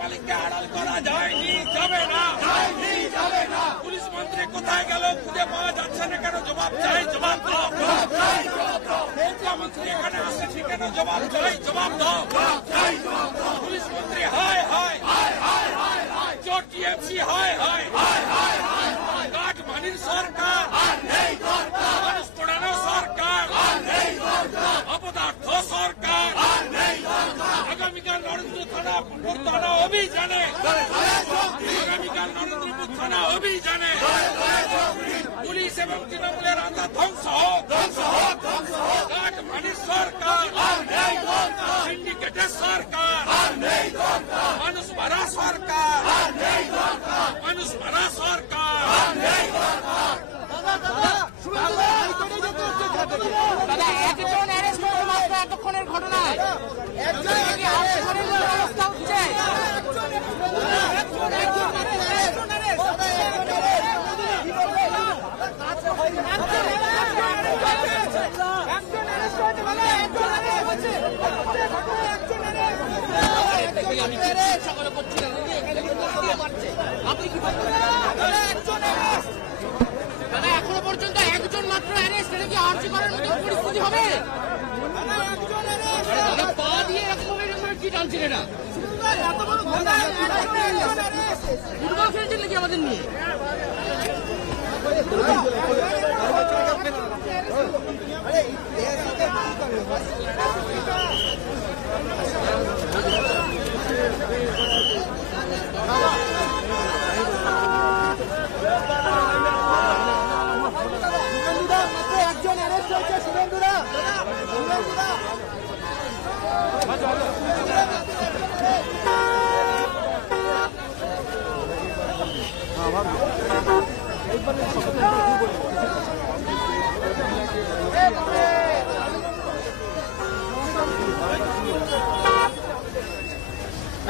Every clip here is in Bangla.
মালিককে আড়াল করা যায়নি, যাবে না। পুলিশ মন্ত্রী কোথায় গেল খুঁজে পাওয়া যাচ্ছে না কেন? জবাব চাই, জবাব দাও। মুখ্যমন্ত্রী এখানে আসেনি কেন? জবাব চাই, জবাব দাও। পুলিশ মন্ত্রী হায় হায়, চোর টিএমসি হায় হায়, কাঠমানির সরকার, মানুষ পোড়ানো সরকার, অপদার্থ সরকার। আগামীকাল নরেন্দ্র থানা অভিযানে, আগামীকাল নরেন্দ্রপুর থানা অভিযানে পুলিশ এবং তৃণমূলের আন্দা ধ্বংস হোক। কাঠমানির সরকার, সিন্ডিকেটের সরকার, মানুষ মারা সরকার, মানুষ মারা সরকার। দাদা একজন অ্যারেস্ট হলো মাত্র এতক্ষণের ঘটনায়, ব্যবস্থা হচ্ছে। আমি চিকিৎসা করে করছিলাম, আপনি কি দাদা এখনো পর্যন্ত একজন মাত্র অ্যারেস্ট, এটা কি আর্জি করার মতো পরিস্থিতি হবে? দাদা পা দিয়ে এরকম কি টানছেন? এটা ফুটবল খেলছেন নাকি আমাদের নিয়ে? একজন অ্যারেস্ট হয়েছে, শুভেন্দুরা।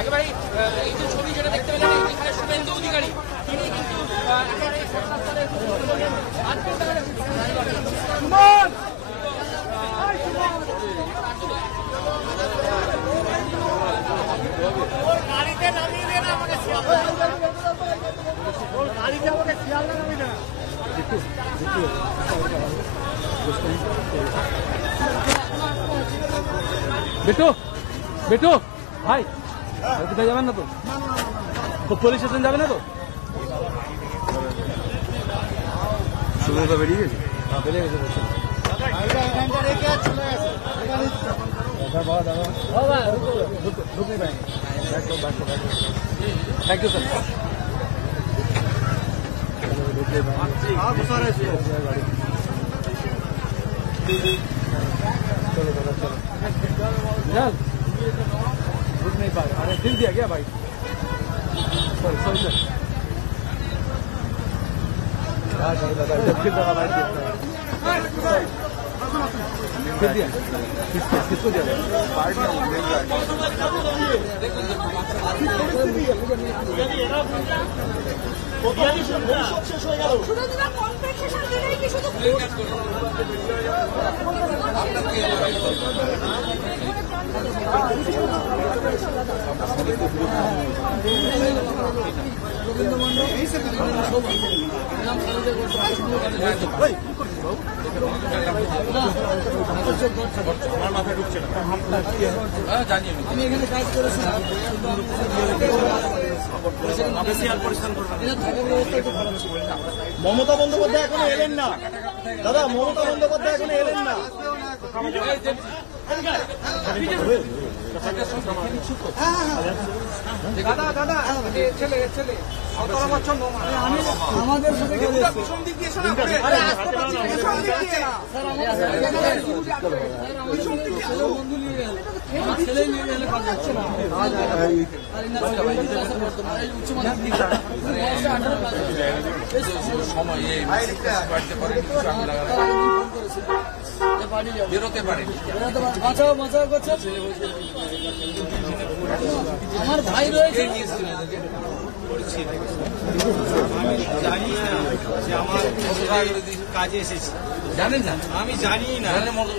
একেবারে এই যে ছবি যেটা দেখতে পেলেন, এখানে শুভেন্দু অধিকারী, তিনি কিন্তু গাড়িতে নামিয়ে দেন আমাকে, গাড়িতে আমাকে খেয়াল নামি না। বেটু বেটু ভাই, কোথায় যাবেন না তো? পুলিশ স্টেশন যাবে না তো? সুন্দর বেরিয়ে গেছে, বেরিয়ে গেছে। Thank you sir. चल रुक नहीं पाए, अरे दिल दिया क्या भाई? सॉरी सॉरी सर, दिल दिया किसको दिया? আমি এখানে কাজ করেছি, মমতা বন্দ্যোপাধ্যায় এখনো এলেন না দাদা, মমতা বন্দ্যোপাধ্যায় এখনো এলেন না। দাদা দাদা ছেলে ছেলে আমাদের সাথে গেলে ছেলে নিয়ে গেলে কাজ হচ্ছে না। বেরোতে পারে বাঁচাও বাঁচাও করছে। আমার ভাই রয়েছে, আমি জানি না যে আমার কাজে এসেছি, জানেন না? আমি জানি না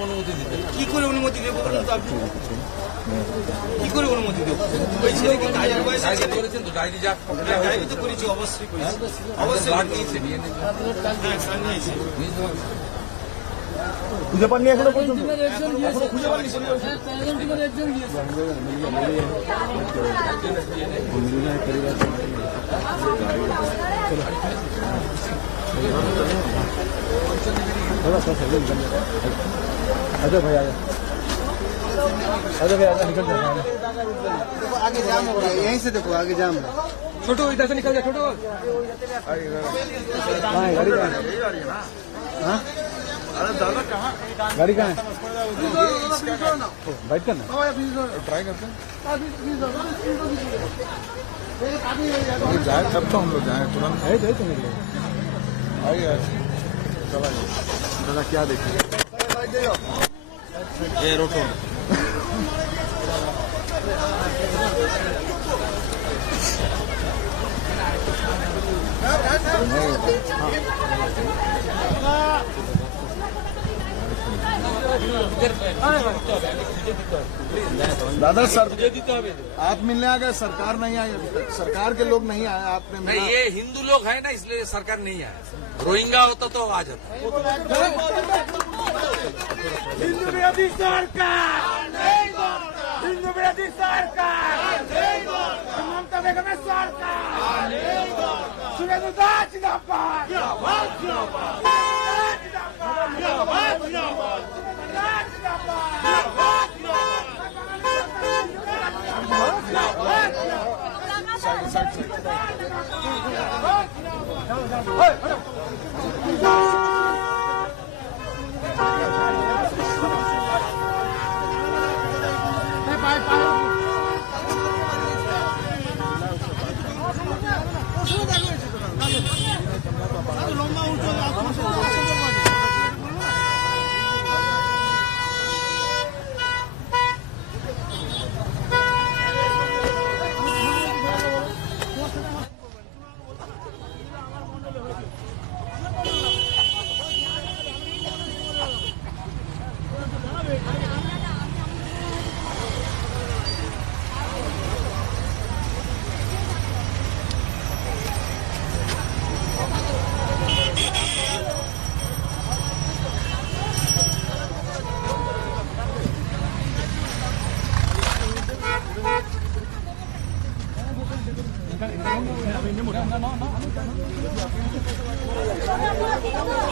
অনুমতি দিতে কি করে অনুমতি দেবো বলুন তো আপনি, কি করে অনুমতি দেবো? ওই ছেলেকে কাজের বয়সে ডায়েরি করেছেন তো, ডায়েরি যা ডায়েরি তো করেছি, অবশ্যই করেছি, অবশ্যই ব্লাড নিয়েছে, নিয়ে নিন। নিয়েছি। খুঁজে পাননি এখনো পর্যন্ত? এখনো খুঁজে পাইনি। अजय भाई आजा, अजय भाई आजा, निकल जाए। देखो आगे जाम हो रहा है, यहीं से देखो आगे जाम है। छोटू इधर से निकल जा, छोटू। हाँ, गाड़ी कहाँ है? हाँ? गाड़ी कहाँ है? बाइक करना ट्राई करते हैं, जाए तब तो हम लोग जाए तुरंत है तो मेरे आइए। चला दादा क्या देखें ये रोको। दादा सर आप मिलने आ गए, सरकार नहीं आई अभी तक, सरकार के लोग नहीं आए, आपने नहीं, मिला। ये हिंदू लोग है ना, इसलिए सरकार नहीं आया। रोहिंगा होता तो आ जाता। हिंदू विरोधी सरकार, हिंदू विरोधी सरकार, ममता बेगम सरकार, सुरेंद्र दास जिंदाबाद,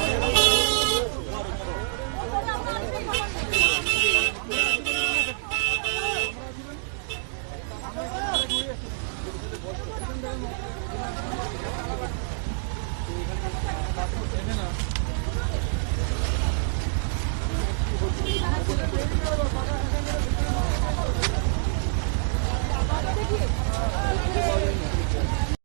No.